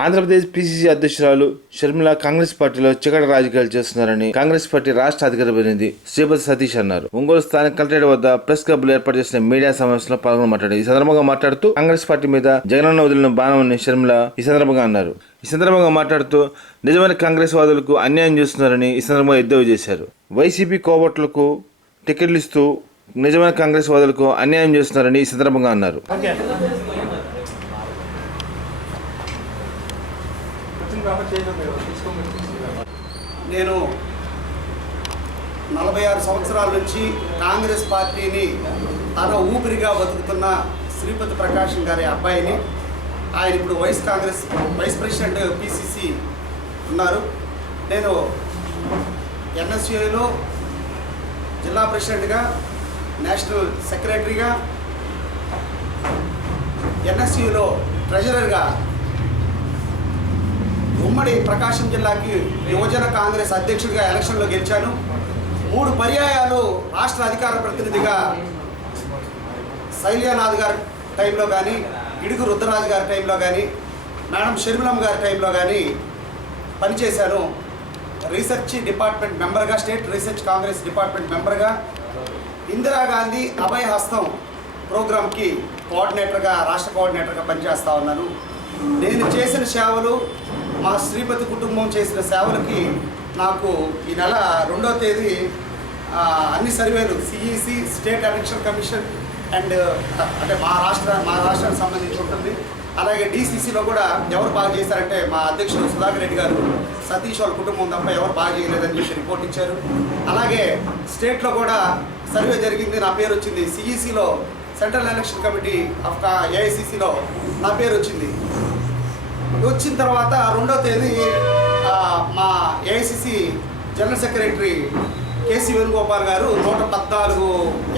Andhra Pradesh PCC అధ్యక్షురాలు షర్మిల కాంగ్రెస్ పార్టీలో చికట రాజకీయాలు చేస్తున్నారని కాంగ్రెస్ పార్టీ రాష్ట్ర అధికార ప్రతినిధి శ్రీపతి సతీష్ అన్నారు. ఒంగోలు స్థానిక కలెక్టరేట్ వద్ద ప్రెస్ క్లబ్లో ఏర్పాటు చేసిన మీడియా సమావేశంలో పాల్గొని మాట్లాడారు. ఈ సందర్భంగా మాట్లాడుతూ కాంగ్రెస్ పార్టీ మీద జగనన్న వదిలిన బాణమని షర్మిల ఈ సందర్భంగా అన్నారు. ఈ సందర్భంగా మాట్లాడుతూ నిజమైన కాంగ్రెస్ వాదులకు అన్యాయం చేస్తున్నారని ఈ సందర్భంగా ఎద్దేవా చేశారు. వైసీపీ కోవట్లకు టికెట్లు ఇస్తూ నిజమైన కాంగ్రెస్ వాదులకు అన్యాయం చేస్తున్నారని ఈ సందర్భంగా అన్నారు. నేను నలభై ఆరు సంవత్సరాల నుంచి కాంగ్రెస్ పార్టీని తన ఊపిరిగా బతుకుతున్న శ్రీపతి ప్రకాశం గారి అబ్బాయిని. ఆయన ఇప్పుడు vice Congress vice president PCC ఉన్నారు. నేను ఎన్ఎస్యులో జిల్లా ప్రెసిడెంట్గా నేషనల్ సెక్రటరీగా ఎన్ఎస్యులో ట్రెజరర్గా ఉమ్మడి ప్రకాశం జిల్లాకి యువజన కాంగ్రెస్ అధ్యక్షుడిగా ఎలక్షన్లో గెలిచాను. మూడు పర్యాయాలు రాష్ట్ర అధికార ప్రతినిధిగా శైల్యానాథ్ గారి టైంలో కానీ ఇడుగు రుద్రరాజు గారి టైంలో కానీ మేడం షర్మిలమ్మ గారి టైంలో కానీ పనిచేశాను. రీసెర్చ్ డిపార్ట్మెంట్ మెంబర్గా స్టేట్ రీసెర్చ్ కాంగ్రెస్ డిపార్ట్మెంట్ మెంబర్గా. ఇందిరాగాంధీ అభయ హస్తం ప్రోగ్రామ్కి కోఆర్డినేటర్గా రాష్ట్ర కోఆర్డినేటర్గా పనిచేస్తూ ఉన్నాను. నేను చేసిన సేవలు మా శ్రీపతి కుటుంబం చేసిన సేవలకి నాకు ఈ నెల రెండవ తేదీ అన్ని సర్వేలు CEC state election commission and అంటే మా రాష్ట్ర మా రాష్ట్రానికి సంబంధించి ఉంటుంది. అలాగే డీసీసీలో కూడా ఎవరు బాగా చేశారంటే మా అధ్యక్షుడు సుధాకర్ రెడ్డి గారు సతీష్ వాళ్ళ కుటుంబం తప్ప ఎవరు బాగా చేయలేదని చెప్పి రిపోర్ట్ ఇచ్చారు. అలాగే స్టేట్లో కూడా సర్వే జరిగింది నా పేరు వచ్చింది. సిఈసిలో సెంట్రల్ ఎలక్షన్ కమిటీ ఆఫ్ ఏఐసిసిలో నా పేరు వచ్చింది. వచ్చిన తర్వాత రెండో తేదీ మా AICC general secretary KC Venugopal గారు నూట పద్నాలుగు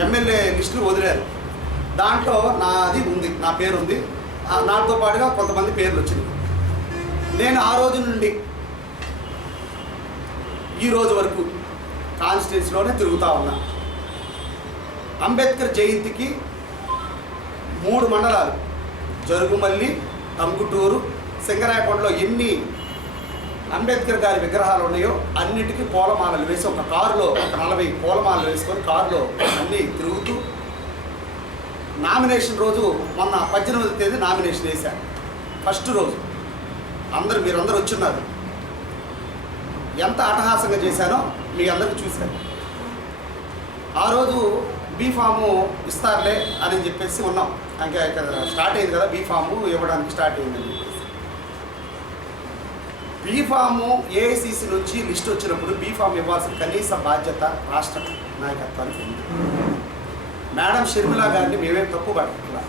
ఎమ్మెల్యే లిస్టులు వదిలారు. దాంట్లో నాది ఉంది నా పేరు ఉంది నాతో పాటుగా కొంతమంది పేర్లు వచ్చినాయి నేను ఆ రోజు నుండి ఈ రోజు వరకు కాన్స్టిట్యున్సీలోనే తిరుగుతూ ఉన్నా. అంబేద్కర్ జయంతికి మూడు మండలాలు జరుగుమల్లి టంగుటూరు సింగరాయకొండలో ఎన్ని అంబేద్కర్ గారి విగ్రహాలు ఉన్నాయో అన్నిటికీ పూలమాలలు వేసి ఒక కారులో ఒక నలభై పూలమాలలు వేసుకొని కారులో అన్నీ తిరుగుతూ నామినేషన్ రోజు మొన్న పద్దెనిమిది తేదీ నామినేషన్ వేశాను ఫస్ట్ రోజు. అందరూ మీరందరూ వచ్చున్నారు. ఎంత అటహాసంగా చేశానో మీ అందరికీ చూశాను. ఆ రోజు బీ ఫాము ఇస్తారులే అని చెప్పేసి ఉన్నాం. ఇంకా ఇక్కడ స్టార్ట్ అయింది కదా బీ ఫాము ఇవ్వడానికి స్టార్ట్ అయిందండి బీఫాము ఏఐసిసి నుంచి లిస్ట్ వచ్చినప్పుడు బీఫామ్ ఇవ్వాల్సిన కనీస బాధ్యత రాష్ట్ర నాయకత్వానికి ఉంది. మేడం షర్మిల గారిని మేమేం తప్పు పట్టట్లా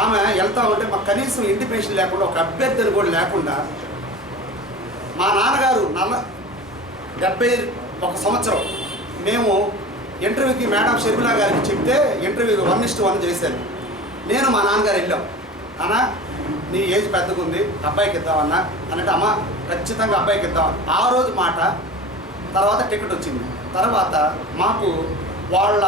ఆమె వెళ్తా ఉంటే మాకు కనీసం ఇండిపేషన్ లేకుండా ఒక అభ్యర్థిని కూడా లేకుండా మా నాన్నగారు నల్ల డెబ్బై ఒక సంవత్సరం మేము ఇంటర్వ్యూకి మేడం షర్మిల గారికి చెప్తే ఇంటర్వ్యూ వన్ ఇస్ట్ వన్ చేశాను నేను మా నాన్నగారు వెళ్ళాం. అన్న నీ ఏజ్ పెద్దగా ఉంది అబ్బాయికి ఇద్దామన్నా అన్నట్టు అమ్మ ఖచ్చితంగా అబ్బాయికి ఇద్దాం. ఆ రోజు మాట తర్వాత టికెట్ వచ్చింది. తర్వాత మాకు వాళ్ళ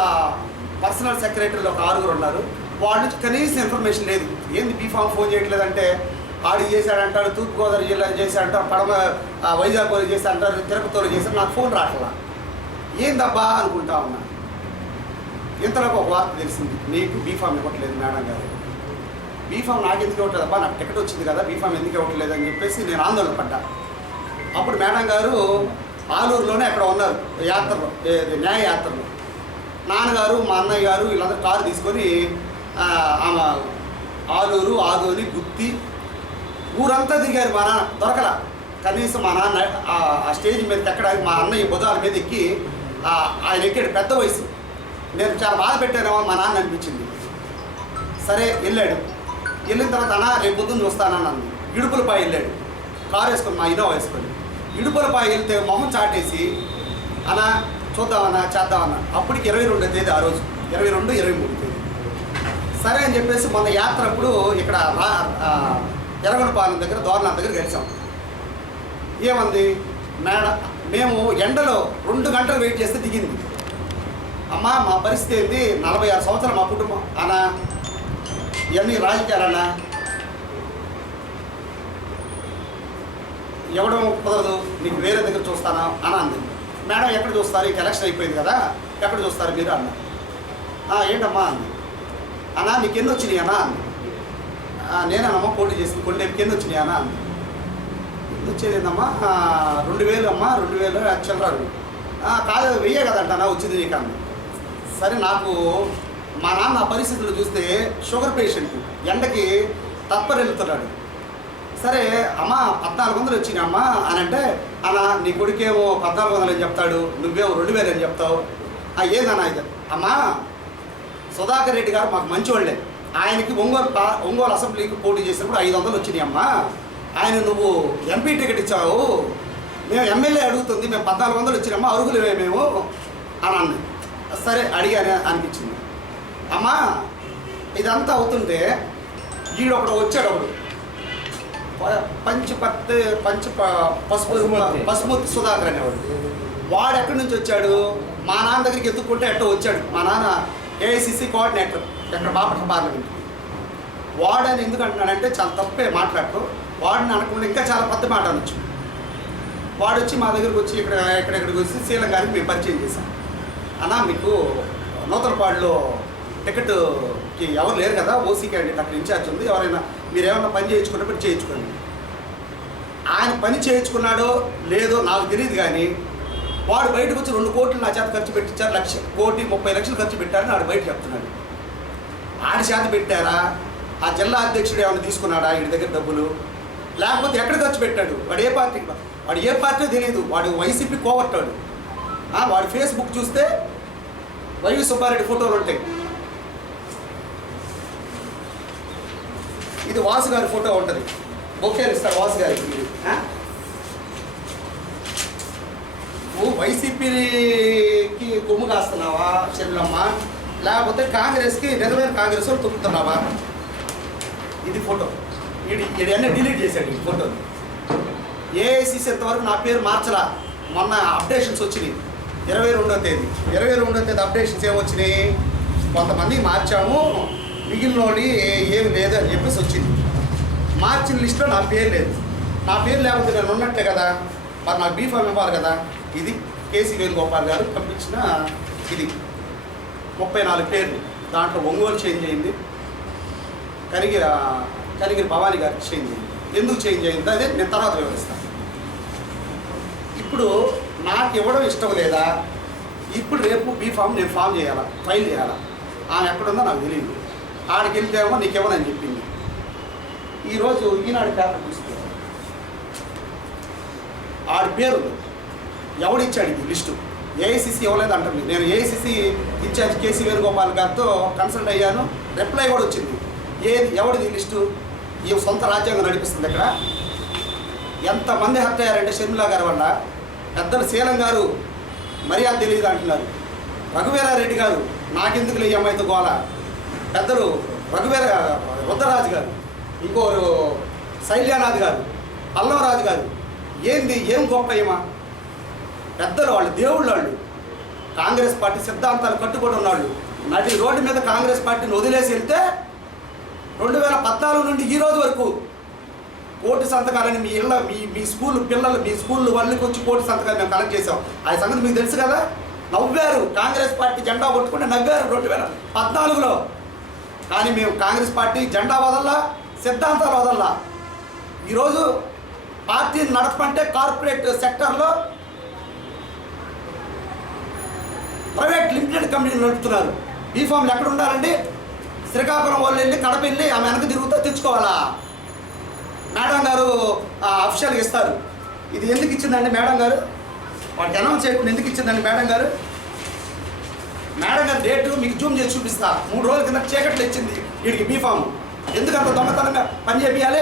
పర్సనల్ సెక్రటరీలో ఒక ఆరుగురు ఉన్నారు. వాళ్ళ నుంచి కనీసం ఇన్ఫర్మేషన్ లేదు. ఏంది బీఫామ్ ఫోన్ చేయట్లేదంటే ఆడు చేశాడంటాడు తూర్పుగోదావరి జిల్లా చేశాడంటారు పడమ ఆ, వైజాగ్ వాళ్ళు చేశాడంటారు తిరుపతిలో చేశారు నాకు ఫోన్ రావట్లా. ఏందబ్బా అనుకుంటా ఉన్నా. ఇంతలోకి ఒక వార్త తెలిసింది. నీకు బీఫామ్ ఇవ్వట్లేదు మేడం గారు. బీఫామ్ నాకు ఎందుకు ఇవ్వట్లేదు అబ్బా నాకు టికెట్ వచ్చింది కదా బీఫామ్ ఎందుకు ఇవ్వట్లేదు అని చెప్పేసి నేను ఆందోళన పడ్డా. అప్పుడు మేడం గారు ఆలూరులోనే అక్కడ ఉన్నారు యాత్రలో న్యాయ యాత్రలో. నాన్నగారు మా అన్నయ్య గారు వీళ్ళందరూ కారు తీసుకొని ఆమె ఆలూరు ఆదోని గుత్తి ఊరంతా తిరిగారు మా నాన్న దొరకల. కనీసం మా నాన్న ఆ- స్టేజ్ మీద ఎక్కడానికి మా అన్నయ్య బుధాల మీద ఎక్కి ఆయన ఎక్కాడు పెద్ద వయసు. నేను చాలా బాధ పెట్టానేమో మా నాన్న అనిపించింది. సరే వెళ్ళాడు. వెళ్ళిన తర్వాత అన్న రేపు పొద్దున్న చూస్తానన్నాను ఇడుపులపై వెళ్ళాడు. కారు వేసుకొని మా ఇన్నోవా వేసుకొని. ఇడుపులపై వెళ్తే మొహం చాటేసి అనా చూద్దామన్నా చేద్దామన్నా. అప్పటికి ఇరవై రెండో తేదీ ఆ రోజు. ఇరవై రెండు ఇరవై మూడు తేదీ. సరే అని చెప్పేసి మొన్న యాత్ర అప్పుడు ఇక్కడ ఎరగనపాలెం దగ్గర దోర్నాథ్ దగ్గర గెలిచాం ఏమంది? మేడం మేము ఎండలో రెండు గంటలు వెయిట్ చేస్తే దిగింది. అమ్మా మా పరిస్థితి ఏంది? నలభై ఆరు సంవత్సరాలు మా కుటుంబం. అనా ఇవన్నీ రాజకీయాలన్నా? ఇవ్వడం కుదరదు నీకు వేరే దగ్గర చూస్తానా? అని అంది. మేడం ఎక్కడ చూస్తారు? ఇక ఎలక్షన్ అయిపోయింది కదా ఎక్కడ చూస్తారు మీరు? అన్న. ఏంటమ్మా అంది. అన్నా నీకు ఎన్ని వచ్చినాయి అన్నా అంది. "ఆ, నేనేనమ్మా పోటీ చేసి కొన్ని ఎన్ని వచ్చినాయి అన్నా అంది. ఎన్ని వచ్చేది ఏందమ్మా? రెండు వేలు అమ్మా రెండు వేలు చిల్లరాడు కాదు వెయ్యే కదంటనా వచ్చింది నీకు అంది. సరే నాకు మా నాన్న పరిస్థితులు చూస్తే షుగర్ పేషెంట్ ఎండకి తత్పరెళ్తున్నాడు సరే అమ్మ పద్నాలుగు వందలు వచ్చినమ్మ అని అంటే అలా నీ కొడుకేమో పద్నాలుగు వందలు అని చెప్తాడు నువ్వేమో రెండు వేలు అని చెప్తావు. ఆ ఏదన్నా ఇది? అమ్మా సుధాకర్ రెడ్డి గారు మాకు మంచివాళ్ళే. ఆయనకి ఒంగోలు పా- ఒంగోలు అసెంబ్లీకి పోటీ చేసినప్పుడు ఐదు వందలు వచ్చినాయి అమ్మా. ఆయన నువ్వు ఎంపీ టికెట్ ఇచ్చావు. మేము ఎమ్మెల్యే అడుగుతుంది మేము పద్నాలుగు వందలు వచ్చినామ్మా అరుగులు మేము. అని అన్న. సరే అడిగానే అనిపించింది. అమ్మా ఇదంతా అవుతుంటే ఈడు ఒకడు వచ్చాడు ఒకడు పంచి పత్తి పంచి పసుపు పసుమూర్తి. పసుమూర్తి సుధాకర్ అనేవాడు వాడు. ఎక్కడి నుంచి వచ్చాడు? మా నాన్న దగ్గరికి ఎత్తుక్కుంటే ఎట్టో వచ్చాడు. మా నాన్న ఏఐసిసి కోఆర్డినేటర్ ఎక్కడ బాపట్ల పార్లమెంట్. వాడని ఎందుకు అంటున్నాడంటే చాలా తప్పే మాట్లాడుతూ వాడిని అనకుండా ఇంకా చాలా పెద్ద మాట అనొచ్చు. వాడు వచ్చి మా దగ్గరకు వచ్చి ఇక్కడ ఎక్కడెక్కడికి వచ్చి శీలం గారికి మేము పరిచయం చేశాం. అన్నా మీకు నూతలపాడులో టికెట్కి ఎవరు లేరు కదా ఓసీ క్యాండిడేట్ అక్కడ ఇన్ఛార్జ్ ఉంది. ఎవరైనా మీరు ఏమైనా పని చేయించుకున్నప్పుడు చేయించుకోండి. ఆయన పని చేయించుకున్నాడో లేదో నాకు తెలియదు కానీ వాడు బయటకు వచ్చి రెండు కోట్లు నా చేత ఖర్చు పెట్టించారు లక్ష కోటి ముప్పై లక్షలు ఖర్చు పెట్టారని వాడు బయట చెప్తున్నాడు. ఆడి చేత పెట్టారా? ఆ జిల్లా అధ్యక్షుడు ఏమైనా తీసుకున్నాడా వీడి దగ్గర డబ్బులు? లేకపోతే ఎక్కడ ఖర్చు పెట్టాడు? వాడు ఏ పార్టీకి వాడు ఏ పార్టీ తెలియదు వాడు వైసీపీ కోవట్టాడు వాడు ఫేస్బుక్ చూస్తే వైవి సుబ్బారెడ్డి ఫోటోలు ఉంటాయి. ఇది వాసు గారి ఫోటో ఉంటుంది. బొకేలు ఇస్తారు వాసు గారికి నువ్వు వైసీపీకి కొమ్ము కాస్తున్నావా చెల్లమ్మ? లేకపోతే కాంగ్రెస్కి నిజమైన కాంగ్రెస్ వాళ్ళు తొక్కుతున్నావా? ఇది ఫోటో. ఇది ఇదన్నీ డిలీట్ చేశాడు ఈ ఫోటో. ఏఐసిసి ఎంతవరకు నా పేరు మార్చరా మొన్న అప్డేషన్స్ వచ్చినాయి. ఇరవై రెండో తేదీ. ఇరవై రెండో తేదీ అప్డేషన్స్ ఏమొచ్చినాయి? కొంతమంది మార్చాము. మిగిలినోడి ఏం లేదు అని చెప్పేసి వచ్చింది. మార్చిన లిస్ట్లో నా పేరు లేదు. నా పేరు లేకపోతే నేను ఉన్నట్టే కదా? మరి నాకు బీఫామ్ ఇవ్వాలి కదా? ఇది కేసీ వేణుగోపాల్ గారు పంపించిన ఇది. ముప్పై నాలుగు పేర్లు. దాంట్లో ఒంగోలు చేంజ్ అయింది. కరిగిరి కరిగిరి భవానీ గారు చేంజ్ అయింది. ఎందుకు చేంజ్ అయింది? అదే నేను తర్వాత వివరిస్తాను. ఇప్పుడు నాకు ఇవ్వడం ఇష్టం లేదా? ఇప్పుడు రేపు బీ ఫామ్ నేను ఫామ్ చేయాలా? ఫైల్ చేయాలా? ఆమె ఎక్కడుందో నాకు తెలియదు. ఆడికి వెళ్తేమో నీకు చెప్పింది. ఈరోజు ఈనాడు పేపర్ చూస్తే ఆడి పేరు ఎవడిచ్చాడు ఇది లిస్టు? ఏఐసిసి ఇవ్వలేదు అంటుంది. నేను ఏఐసిసి ఇన్ఛార్జ్ కేసీ వేణుగోపాల్ గారితో కన్సల్ట్ అయ్యాను. రిప్లై కూడా వచ్చింది. ఏది ఎవడిది లిస్టు? ఈ సొంత రాజ్యాంగం నడిపిస్తుంది ఇక్కడ. ఎంతమంది హత్య అయ్యారంటే షర్మిలా గారి వల్ల. పెద్దలు శీలం గారు మర్యాద తెలియదు అంటున్నారు. రఘువీరారెడ్డి గారు నాకెందుకు ఈ అమ్మాయితో గోల? పెద్దలు రఘువీర రుద్రరాజు గారు ఇంకోరు శైల్యానాథ్ గారు పల్లవరాజు గారు ఏంది ఏం గొప్ప ఏమా పెద్దలు వాళ్ళు దేవుళ్ళు వాళ్ళు. కాంగ్రెస్ పార్టీ సిద్ధాంతాలు కట్టుబడి ఉన్నాళ్ళు నటి రోడ్డు మీద కాంగ్రెస్ పార్టీని వదిలేసి వెళ్తే రెండు వేల పద్నాలుగు నుండి ఈ రోజు వరకు కోటి సంతకాలని మీ ఇళ్ళ మీ మీ స్కూల్ పిల్లలు మీ స్కూల్ వాళ్ళకి వచ్చి కోటి సంతకాలు మేము కలెక్ట్ చేసాం ఆ సంగతి మీకు తెలుసు కదా? నవ్వారు కాంగ్రెస్ పార్టీ జెండా కొట్టుకుంటే నవ్వారు రెండు వేల పద్నాలుగులో. కానీ మేము కాంగ్రెస్ పార్టీ జెండా వదల్లా సిద్ధాంతాలు వదల్లా. ఈరోజు పార్టీని నడపంటే కార్పొరేట్ సెక్టర్లో ప్రైవేట్ లిమిటెడ్ కంపెనీలు నడుపుతున్నారు. బీఫామ్లు ఎక్కడ ఉండాలండి? శ్రీకాకుళం వాళ్ళు వెళ్ళి కడప వెళ్ళి ఆమె వెనక తిరుగుతూ తెచ్చుకోవాలా? మేడం గారు అఫిషియల్గా ఇస్తారు. ఇది ఎందుకు ఇచ్చిందండి మేడం గారు? వాటికి అనౌన్స్ చేయకుండా ఎందుకు ఇచ్చిందండి మేడం గారు? మేడం గారు డేటు మీకు జూమ్ చేసి చూపిస్తా. మూడు రోజుల కింద చీకట్లు ఇచ్చింది వీడికి బీఫామ్ ఎందుకంత దొంగతనంగా పని చేయాలి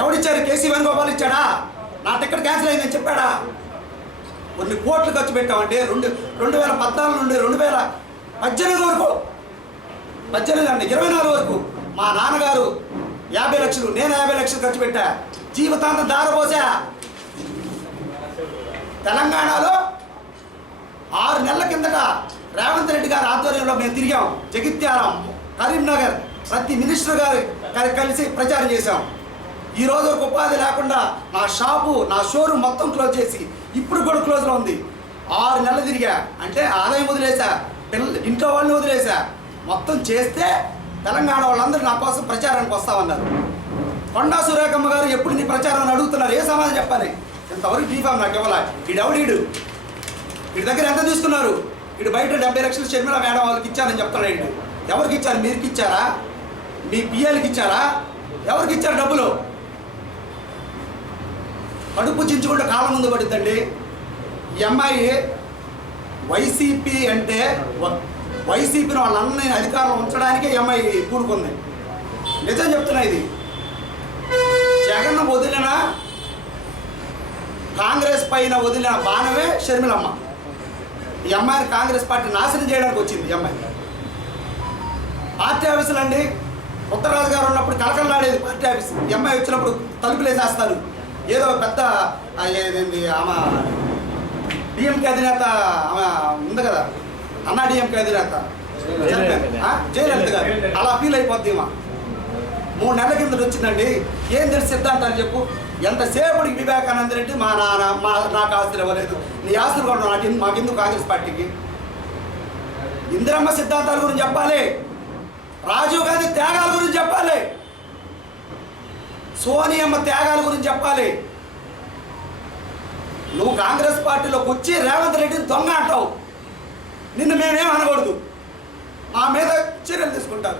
ఎవడిచ్చారు కేసీ వేణుగోపాల్ ఇచ్చాడా? నా టికెట్ క్యాన్సిల్ అయిందని చెప్పాడా? కొన్ని కోట్లు ఖర్చు పెట్టామంటే రెండు రెండు వేల పద్నాలుగు నుండి రెండు వేల పద్దెనిమిది వరకు. పద్దెనిమిది అండి ఇరవై నాలుగు వరకు. మా నాన్నగారు యాభై లక్షలు నేను యాభై లక్షలు ఖర్చు పెట్టా. జీవితాంతం దారపోసా తెలంగాణలో ఆరు నెలల కిందట రేవంత్ రెడ్డి గారి ఆధ్వర్యంలో మేము తిరిగాం. జగిత్యాలం కరీంనగర్ ప్రతి మినిస్టర్ గారు కలిసి ప్రచారం చేశాం. ఈ రోజు ఒక ఉపాధి లేకుండా నా షాపు నా షోరూమ్ మొత్తం క్లోజ్ చేసి ఇప్పుడు కూడా క్లోజ్లో ఉంది. ఆరు నెలలు తిరిగా. అంటే ఆదాయం వదిలేసా? పిల్లలు ఇంట్లో వాళ్ళని వదిలేసా? మొత్తం చేస్తే తెలంగాణ వాళ్ళందరూ నా కోసం ప్రచారానికి వస్తామన్నారు. కొండా సురేఖమ్మ గారు ఎప్పుడు నీ ప్రచారం అని అడుగుతున్నారు? ఏ సమాధానం చెప్పాలి? ఇంతవరకు బీఫామ్ నాకు ఇవ్వాలా. ఈడెవడీడు వీడి దగ్గర ఎంత తీసుకున్నారు? వీడు బయట డెబ్బై లక్షలు షర్మిల మేడం వాళ్ళకి ఇచ్చారని చెప్తున్నాడు ఆయన ఎవరికి ఇచ్చారు? మీరుకి ఇచ్చారా? మీ పిఎల్కి ఇచ్చారా? ఎవరికి ఇచ్చారు డబ్బులు? కడుపు చించుకుంటే కాలం ముందు పడుద్దండి. ఈ అమ్మాయి వైసీపీ అంటే వ- వైసీపీని వాళ్ళన్నీ అధికారంలో ఉంచడానికే ఈ అమ్మాయి కూరుకుంది. నిజం చెప్తున్నా ఇది. జగన్ వదిలిన కాంగ్రెస్ పైన వదిలిన బాణమే షర్మిలమ్మ. ఈ అమ్మాయిని కాంగ్రెస్ పార్టీ నాశనం చేయడానికి వచ్చింది ఈ అమ్మాయి. పార్టీ ఆఫీసులు అండి ఉత్తరాజు గారు ఉన్నప్పుడు కలకలలాడేది పార్టీ ఆఫీస్. ఈ అమ్మాయి వచ్చినప్పుడు తలుపులేసేస్తారు ఏదో పెద్ద ఏదేంది ఆమె డిఎంకే అధినేత ఆమె ఉంది కదా అన్నా డిఎంకే అధినేత. జయలలిత గారు. అలా ఫీల్ అయిపోద్ది మా మూడు నెలల కింద వచ్చిందండి. ఏం తెలిసి సిద్ధాంతాలు చెప్పు. ఎంతసేపటికి వివేకానంద రెడ్డి మా నాన్న మా నాకు ఆస్తులు ఇవ్వలేదు. నీ ఆస్తులు కూడా నాకు మాకెందుకు కాంగ్రెస్ పార్టీకి? ఇందిరమ్మ సిద్ధాంతాల గురించి చెప్పాలి. రాజీవ్ గాంధీ త్యాగాల గురించి చెప్పాలి. సోనియమ్మ త్యాగాల గురించి చెప్పాలి. నువ్వు కాంగ్రెస్ పార్టీలోకి వచ్చి రేవంత్ రెడ్డిని దొంగ అంటావు. నిన్ను మేమేం అనకూడదు. మా మీద చర్యలు తీసుకుంటారు.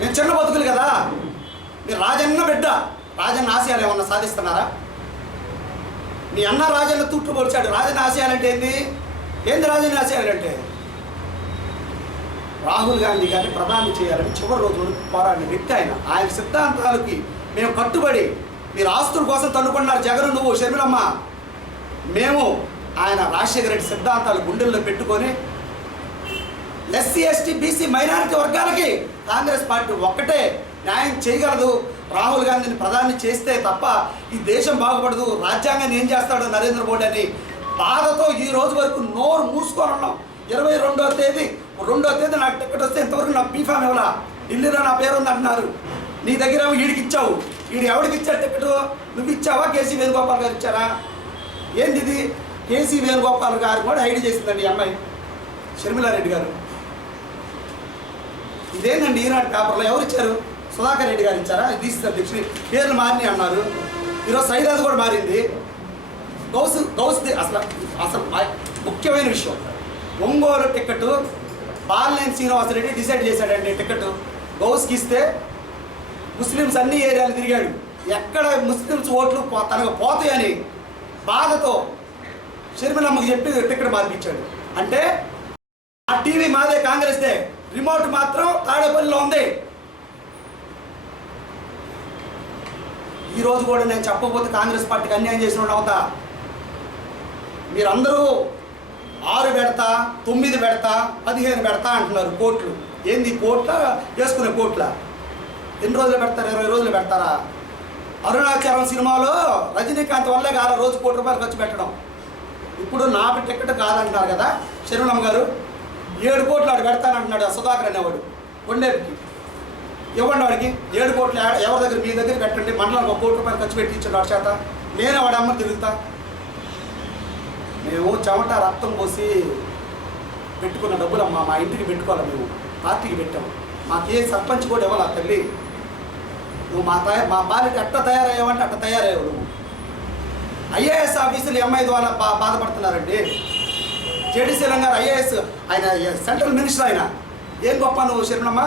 నేను చిన్న బతుకులు కదా. మీరు రాజన్న బిడ్డ. రాజన్న ఆశయాలు ఏమన్నా సాధిస్తున్నారా? మీ అన్న రాజన్న తూట్లు పొడిచాడు. రాజన్న ఆశయాలంటే ఏంది? ఏంది రాజన్న ఆశయాలంటే రాహుల్ గాంధీ గారిని ప్రధాని చేయాలని చివరి రోజు వరకు పోరాడిన వ్యక్తి ఆయన. ఆయన సిద్ధాంతాలకి మేము కట్టుబడి మీరు ఆస్తుల కోసం తన్నుకున్నారు జగన్ నువ్వు షర్మిలమ్మ. మేము ఆయన రాజశేఖర రెడ్డి సిద్ధాంతాలు గుండెల్లో పెట్టుకొని ఎస్సీ ఎస్టీ బీసీ మైనారిటీ వర్గాలకి కాంగ్రెస్ పార్టీ ఒక్కటే న్యాయం చేయగలదు. రాహుల్ గాంధీని ప్రధాని చేస్తే తప్ప ఈ దేశం బాగుపడదు రాజ్యాంగాన్ని ఏం చేస్తాడు నరేంద్ర మోడీ అని బాధతో ఈ రోజు వరకు నోరు మూసుకొని ఉన్నాం. ఇరవై రెండో తేదీ రెండో తేదీ నాకు టికెట్ వస్తే ఇంతవరకు నా బీఫామ్ ఇవ్వాలా ఢిల్లీలో నా పేరు ఉంది అంటున్నారు. నీ దగ్గర వీడికి ఇచ్చావు. వీడు ఎవడికి ఇచ్చాడు టికెట్? నువ్వు ఇచ్చావా? కేసీ వేణుగోపాల్ గారు ఇచ్చారా? ఏంది ఇది? కేసీ వేణుగోపాల్ గారు కూడా ఐడి చేసిందండి అమ్మాయి షర్మిలారెడ్డి గారు. ఇదేనండి ఈనాడు పేపర్లో? ఎవరు ఇచ్చారు సుధాకర్ రెడ్డి గారు ఇచ్చారా? డీసీ అధ్యక్షుడు పేర్లు మారినాయి అన్నారు. ఈరోజు సైదాది కూడా మారింది. గౌస్ గౌస్ అసలు అసలు ముఖ్యమైన విషయం. ఒంగోలు టికెట్ బాలినేని శ్రీనివాసరెడ్డి డిసైడ్ చేశాడండి టికెట్ గౌస్కి ఇస్తే ముస్లిమ్స్ అన్ని ఏరియాలు తిరిగాడు. ఎక్కడ ముస్లిమ్స్ ఓట్లు తనకు పోతాయని బాధతో షర్మిలమ్మకి చెప్పి టికెట్ మార్పించాడు అంటే ఆ టీవీ మాదే కాంగ్రెస్దే. రిమోట్ మాత్రం తాడేపల్లిలో ఉంది. ఈరోజు కూడా నేను చెప్పకపోతే కాంగ్రెస్ పార్టీకి అన్యాయం చేసిన అవుతా. మీరందరూ ఆరు పెడతా తొమ్మిది పెడతా పదిహేను పెడతా అంటున్నారు కోట్లు. ఏంది కోట్ల? వేసుకునే కోట్ల. ఎన్ని రోజులు పెడతారు? ఇరవై రోజులు పెడతారా? అరుణాచలం సినిమాలో రజనీకాంత్ వల్లే కాదు రోజు కోటి రూపాయలు ఖర్చు పెట్టడం. ఇప్పుడు నా టికెట్ కాదంటున్నారు కదా శరణమ్మ గారు. ఏడు కోట్లు ఆడు పెడతానంటున్నాడు ఆ సుధాకర్ అనేవాడు. కొండేపుకి. ఇవ్వండి వాడికి. ఏడు కోట్లు ఎవరి దగ్గర? మీ దగ్గర పెట్టండి. మండలానికి ఒక కోటి రూపాయలు ఖర్చు పెట్టి వాడి చేత. నేనే వాడి అమ్మ తిరుగుతా. మేము చెమట రక్తం పోసి పెట్టుకున్న డబ్బులు అమ్మ మా ఇంటికి పెట్టుకోవాలి మేము? పార్టీకి పెట్టాము. మాకే సర్పంచ్ కూడా ఇవ్వాలి ఆ తల్లి. నువ్వు మా తయ మా పాలిటి అట్ట తయారయ్యావంటే అట్ట తయారయ్యావు నువ్వు. ఐఏఎస్ ఆఫీసులు ఎంఐ ద్వారా బా బాధపడుతున్నారండి. జేడీసీ రంగారు ఐఏఎస్ ఆయన సెంట్రల్ మినిస్టర్ ఆయన. ఏం గొప్ప నువ్వు శరణమ్మ?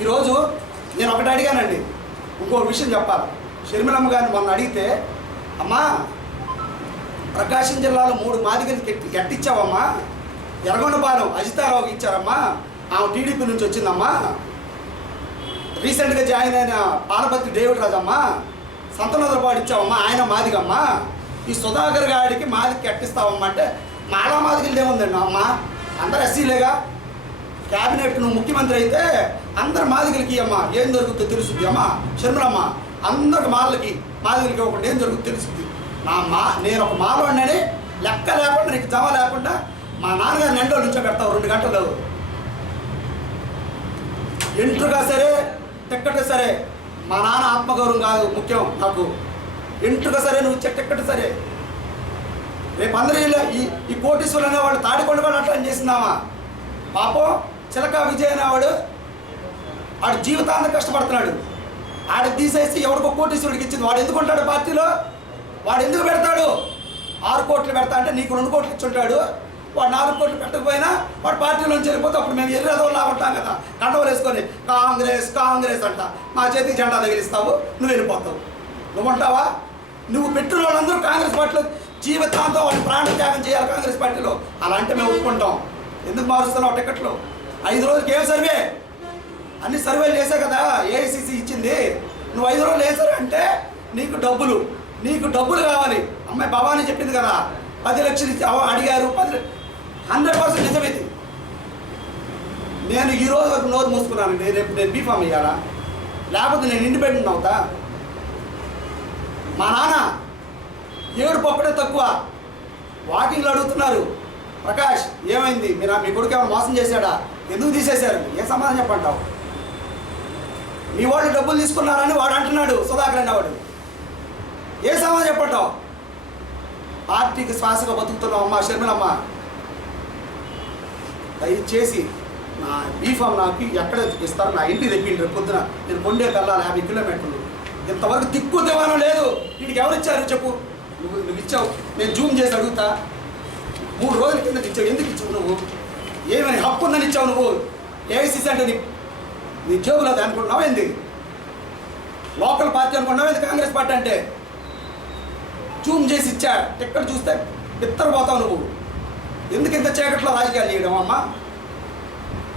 ఈరోజు నేను ఒకటి అడిగానండి. ఇంకో విషయం చెప్పాలి. షర్మిలమ్మ గారిని మొన్న అడిగితే అమ్మా ప్రకాశం జిల్లాలో మూడు మాదిగలు ఎట్టి ఎట్టిచ్చావమ్మా ఎర్రగొండపాలెం అజితారావుకి ఇచ్చారమ్మా. ఆమె టీడీపీ నుంచి వచ్చిందమ్మా. రీసెంట్గా జాయిన్ అయిన పాలపత్రి డేవిడ్ రాజమ్మా సంతనోదరపాడు ఇచ్చావమ్మా. ఆయన మాదిగమ్మా. ఈ సుధాకర్ గారికి మాది కట్టిస్తావమ్మా అంటే మాలా మాదిగలు ఏముందండి అమ్మ? అందరు ఎస్సీలేగా? క్యాబినెట్ నువ్వు ముఖ్యమంత్రి అయితే అందరు మాదిగలకి అమ్మా ఏం జరుగుతుందో తెలుస్తుంది. అమ్మా శర్మలమ్మ అందరికి మాలకి మాదిగలకి ఒకటి ఏం జరుగుతుందో తెలుస్తుంది. నా మా నేను ఒక మాలోడినని లెక్క లేకుండా నీకు జమ లేకుండా మా నాన్నగారు నెండో నుంచో పెడతావు రెండు గంటలు ఇంటర్గా సరే టిక్కెట్ సరే మా నాన్న ఆత్మగౌరవం కాదు ముఖ్యం నాకు. ఇంటర్గా సరే నువ్వు చెట్టెక్కటి సరే. రేపు అందరూ ఈ ఈ కోటీశ్వరులు అనేవాడు తాడికొండ కూడా అట్లా చేసిందామా? పాపం చిలక విజయ్ అనేవాడు ఆడు జీవితాంతం కష్టపడుతున్నాడు. ఆడ తీసేసి ఎవరికో కోటీశ్వరుడికి ఇచ్చింది. వాడు ఎందుకు ఉంటాడు పార్టీలో? వాడు ఎందుకు పెడతాడు? ఆరు కోట్లు పెడతా అంటే నీకు రెండు కోట్లు ఇచ్చి ఉంటాడు. వాడు నాలుగు కోట్లు పెట్టకపోయినా వాడు పార్టీలోంచి వెళ్ళిపోతే అప్పుడు మేము ఎర్రదోలా ఉంటాం కదా. కండవలు వేసుకొని కాంగ్రెస్ కాంగ్రెస్ అంట. మా చేతికి జెండా తగిలిస్తావు నువ్వు వెళ్ళిపోతావు. నువ్వు ఉంటావా నువ్వు పెట్టిన వాళ్ళందరూ కాంగ్రెస్ పార్టీలో జీవితాంతం వాళ్ళు ప్రాణత్యాగం చేయాలి కాంగ్రెస్ పార్టీలో. అలా అంటే మేము ఒప్పుకుంటాం. ఎందుకు మారుస్తున్నావు టికెట్లు ఐదు రోజులకి ఏం సర్వే. అన్ని సర్వేలు చేసా కదా ఏఐసిసి ఇచ్చింది. నువ్వు ఐదు రోజులు వేసారు అంటే నీకు డబ్బులు నీకు డబ్బులు కావాలి. అమ్మాయి భవానీ చెప్పింది కదా పది లక్షలు ఇచ్చి అడిగారు పది హండ్రెడ్ పర్సెంట్ నిజమైంది. నేను ఈ రోజు వరకు నోరు నేను రేపు నేను బీఫామ్ ఇవ్వాలా లేకపోతే నేను ఇండిపెండెంట్ అవుతా? మా నాన్న ఏడు పప్పుడే తక్కువ. వాకింగ్లు అడుగుతున్నారు ప్రకాష్ ఏమైంది? మీరు మీ కొడుకు ఏమైనా మోసం చేశాడా? ఎందుకు తీసేశారు? ఏ సమాధానం చెప్పంటావు మీ వాళ్ళు డబ్బులు తీసుకున్నారని వాడు అంటున్నాడు సుధాకర్ అన్నవాడు. ఏ సమాధానం చెప్పటం పార్టీకి శ్వాసగా బతుకుతున్నావు అమ్మా షర్మిలమ్మ. దయచేసి నా బీఫామ్ నాకు ఎక్కడ ఇస్తారు? నా ఇంటికి తెప్పిండి రేపు పొద్దున. నేను కొండే వెళ్ళాలి యాభై కిలోమీటర్లు. ఇంతవరకు దిక్కు దివానం లేదు. వీడికి ఎవరు ఇచ్చారు చెప్పు? నువ్వు నువ్వు ఇచ్చావు. నేను జూమ్ చేసి అడుగుతా. మూడు రోజుల కింద ఇచ్చావు. ఎందుకు ఇచ్చావు నువ్వు? ఏమైనా హక్కు ఉందని ఇచ్చావు నువ్వు? ఏఐసిసి అంటే నీ జేబులో అది అనుకుంటున్నావు ఏంది? లోకల్ పార్టీ అనుకున్నావు ఏంది? కాంగ్రెస్ పార్టీ అంటే? జూమ్ చేసి ఇచ్చా టిక్కెట్ చూస్తే బిత్తర పోతావు నువ్వు. ఎందుకు ఇంత చీకట్లో రాజకీయాలు చేయడం అమ్మా?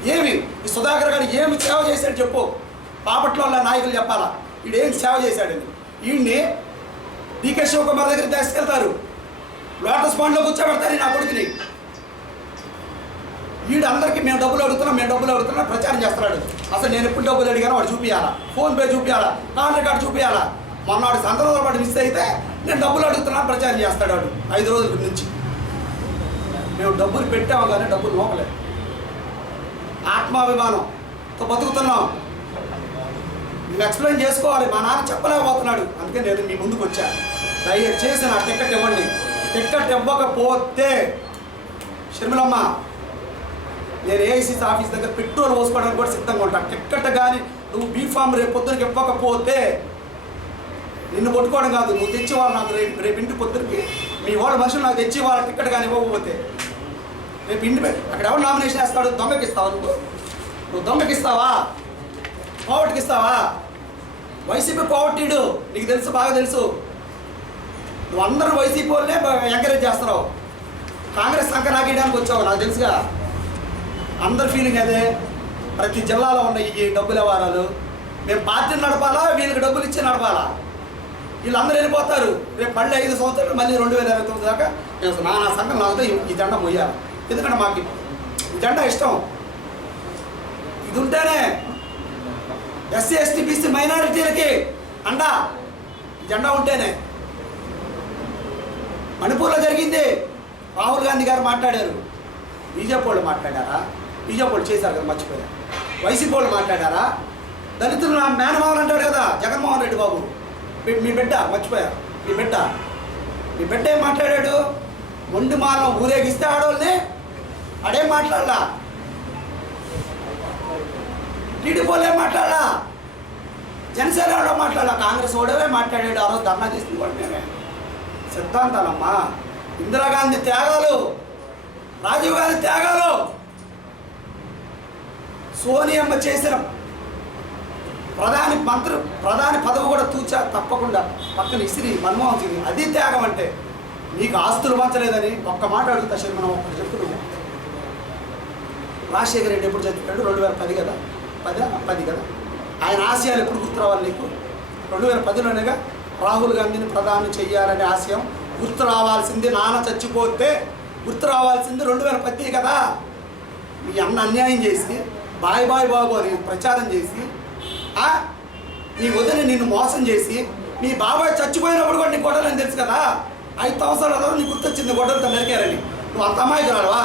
ఏమి? ఈ సుధాకర్ గారు ఏమి సేవ చేశాడు చెప్పు. పాపట్లో ఉన్న నాయకులు చెప్పాలా? వీడు ఏం సేవ చేశాడని? వీడిని డీకే శివకుమార్ దగ్గర తీసుకెళ్తారు. లోటస్ పాండ్లో కూర్చోబెడతారు నా కొడుకుని. వీడు అందరికీ మేము డబ్బులు అడుగుతున్నాం మేము డబ్బులు అడుగుతున్నాం ప్రచారం చేస్తున్నాడు. అసలు నేను ఎప్పుడు డబ్బులు అడిగానో వాడు చూపించాలా ఫోన్పే చూపించాలా ఆధార్ కార్డు చూపించాలా మొన్నవాడు సంతలో వాడు మిస్ అయితే నేను డబ్బులు అడుగుతున్నాను ప్రచారం చేస్తాడు వాడు ఐదు రోజుల నుంచి. మేము డబ్బులు పెట్టాము కానీ డబ్బులు లోపలే. ఆత్మాభిమానంతో బతుకుతున్నాం. నేను ఎక్స్ప్లెయిన్ చేసుకోవాలి మా నాన్న చెప్పలేకపోతున్నాడు. అందుకే నేను మీ ముందుకు వచ్చాను దయచేసి నా టికెట్ ఇవ్వండి. టికెట్ ఇవ్వకపోతే షర్మిలమ్మ నేను ఏఐసీసీ ఆఫీస్ దగ్గర పెట్రోల్ పోసుకోవడానికి కూడా సిద్ధంగా ఉంటాను టిక్కెట్ కానీ నువ్వు బీఫామ్ రేపు పొద్దునకి ఇవ్వకపోతే నిన్ను పట్టుకోవడం కాదు. నువ్వు తెచ్చి వాళ్ళు నాకు రేపు రేపు ఇంటి పొద్దునకి. మీ వాళ్ళ మనుషులు నాకు తెచ్చి వాళ్ళ టిక్కెట్ కానీ ఇవ్వకపోతే. రేపు ఇంటి అక్కడ ఎవరు నామినేషన్ వేస్తాడు? దొంగకి ఇస్తావా నువ్వు? నువ్వు దొంగకి ఇస్తావా? పావర్టీకి ఇస్తావా? వైసీపీ పావర్టీడు నీకు తెలుసు బాగా తెలుసు. నువ్వు అందరూ వైసీపీ వాళ్ళే ఎంకరేజ్ చేస్తున్నావు. కాంగ్రెస్ సంఖ వచ్చావు నాకు తెలుసుగా. అందరి ఫీలింగ్ అదే. ప్రతి జిల్లాలో ఉన్న ఈ డబ్బుల వ్యవహారాలు మేము పార్టీని నడపాలా? వీళ్ళకి డబ్బులు ఇచ్చి నడపాలా? వీళ్ళందరూ వెళ్ళిపోతారు. రేపు మళ్ళీ ఐదు సంవత్సరాలు మళ్ళీ రెండు వేల ఇరవై తొమ్మిది దాకా నేను నా నా సంఘం నాతో ఈ- జెండా మొయ్యాలి ఎందుకంటే మాకు ఈ జెండా ఇష్టం. ఇది ఉంటేనే ఎస్సీ ఎస్టీ బీసీ మైనారిటీలకి అండా. జెండా ఉంటేనే. మణిపూర్లో జరిగింది. రాహుల్ గాంధీ గారు మాట్లాడారు. బీజేపీ వాళ్ళు మాట్లాడారా? బీజేపీ వాళ్ళు చేశారు కదా మర్చిపోయారు వైసీపీ వాళ్ళు మాట్లాడారా? దళితులు నా మేనమావన్ అంటాడు కదా జగన్మోహన్ రెడ్డి బాబు. మీ- బిడ్డ మర్చిపోయారు మీ బిడ్డ. మీ బిడ్డ ఏం మాట్లాడాడు? మొండి మాలం ఊరేగిస్తే ఆడవాళ్ళని అడేం మాట్లాడలా? టీడీపీ వాళ్ళు ఏం మాట్లాడలా? జనసేన వాళ్ళు మాట్లాడలా? కాంగ్రెస్ ఓడవే మాట్లాడాడు. ఆ రోజు ధర్నా చేసిన వాళ్ళు మేమే సిద్ధాంతాలమ్మా. ఇందిరాగాంధీ త్యాగాలు రాజీవ్ గాంధీ త్యాగాలు. సోనియమ్మ చేసిన ప్రధాని మంత్రి ప్రధాని పదవి కూడా తూచా తప్పకుండా పక్కన ఇసిరి మన్మోహన్ సింగ్. అది త్యాగం అంటే నీకు ఆస్తులు పంచలేదని ఒక్క మాట అడుగుతా శర్మనం ఒక్కటి చెప్పు రాజశేఖర రెడ్డి ఎప్పుడు చచ్చిపోయాడు? రెండు వేల పది కదా? పది? పది కదా? ఆయన ఆశయాలు ఎప్పుడు గుర్తు రావాలి నీకు? రెండు వేల పదిలోనేగా రాహుల్ గాంధీని ప్రధాని చెయ్యాలనే ఆశయం గుర్తు రావాల్సింది నాన్న చచ్చిపోతే గుర్తు రావాల్సింది రెండు వేల పది కదా? మీ అన్న అన్యాయం చేసి బాయ్ బాయ్ బాబు అని ప్రచారం చేసి ఆ? నీ వదిన నిన్ను మోసం చేసి మీ బాబాయ్ చచ్చిపోయినప్పుడు కూడా నీ గొడవలని తెలుసు కదా? ఐదు సంవత్సరాల అదో నీకు గుర్తొచ్చింది గొడవలతో నరికారని నువ్వు అంత అమ్మాయికి రావా?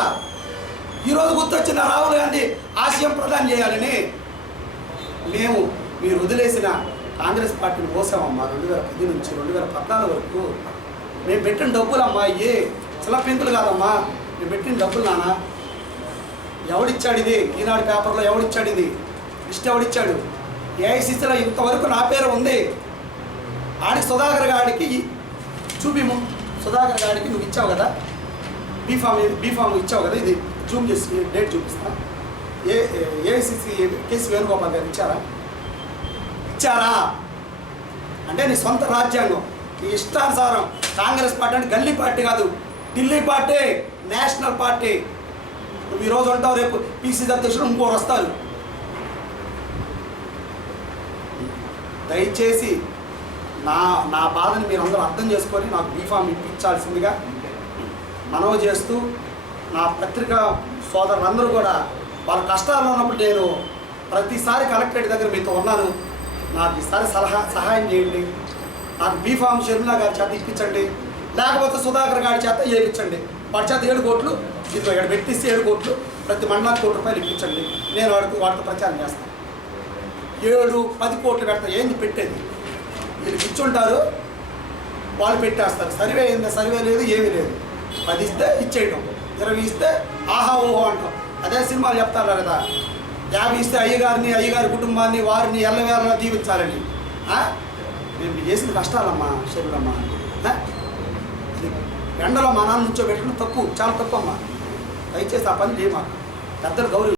ఈరోజు గుర్తొచ్చిన రాహుల్ గాంధీ ఆశయం ప్రదానం చేయాలని. మేము మీరు వదిలేసిన కాంగ్రెస్ పార్టీని మోసామమ్మా. రెండు వేల పది నుంచి రెండు వేల పద్నాలుగు వరకు మేము పెట్టిన డబ్బులు అమ్మా ఇయ్యే చిలపెంతులు కాదమ్మా. మేము పెట్టిన డబ్బులు నాన్న ఎవడిచ్చాడు ఇది? ఈనాడు పేపర్లో ఎవడిచ్చాడు ఇది? లిస్ట్ ఎవడిచ్చాడు? ఏఐసిసిలో ఇంతవరకు నా పేరు ఉంది. ఆడికి సుధాకర్ గారికి చూపిము సుధాకర్ గారికి నువ్వు ఇచ్చావు కదా? బీఫామ్ బీఫామ్ ఇచ్చావు కదా ఇది? జూమ్ చేసి డేట్ చూపిస్తా. ఏ ఏఐసిసి కేసు వేణుగోపాల్ గారు ఇచ్చారా? ఇచ్చారా? అంటే నీ సొంత రాజ్యాంగం. నీ ఇష్టానుసారం కాంగ్రెస్ పార్టీ అంటే గల్లీ పార్టీ కాదు. Delhi party national party. నువ్వు ఈరోజు అంటావు రేపు పీసీసీ అధ్యక్షుడు ఇంకోరు వస్తారు దయచేసి నా నా బాధని మీరు అందరూ అర్థం చేసుకొని నాకు బీఫామ్ ఇప్పించాల్సిందిగా మనవి చేస్తూ నా పత్రిక సోదరులందరూ కూడా వాళ్ళ కష్టాల్లో ఉన్నప్పుడు నేను ప్రతిసారి కలెక్టరేట్ దగ్గర మీతో ఉన్నాను. నాకు ఈసారి సలహా సహాయం చేయండి. నాకు బీఫామ్ షర్మిలా గారి చేత ఇప్పించండి. లేకపోతే సుధాకర్ గారి చేత చేయించండి పడిచేత ఏడు కోట్లు ఇదిగో ఇక్కడ పెట్టిస్తే ఏడు కోట్లు ప్రతి మండలానికి కోటి రూపాయలు ఇప్పించండి. నేను వాడికి వాటితో ప్రచారం చేస్తాను. ఏడు పది కోట్లు పెడతా ఏంది పెట్టేది? వీళ్ళు ఇచ్చుంటారు వాళ్ళు పెట్టేస్తారు. సర్వే ఏంది? సర్వే లేదు ఏమీ లేదు. పది ఇస్తే ఇచ్చేయటం. ఇరవై ఇస్తే ఆహా ఓహో అంటాం. అదే సినిమాలు చెప్తారు కదా. యాభై ఇస్తే అయ్యగారిని అయ్యగారి కుటుంబాన్ని వారిని ఎల్లవేళలా దీవించాలని. మేము చేసిన కష్టాలమ్మా శరీరమ్మా ఎండలో మా నాన్న నుంచో పెట్టడం తప్పు చాలా తప్పు అమ్మా దయచేసి ఆ పని చేయమా పెద్దలు గౌరవం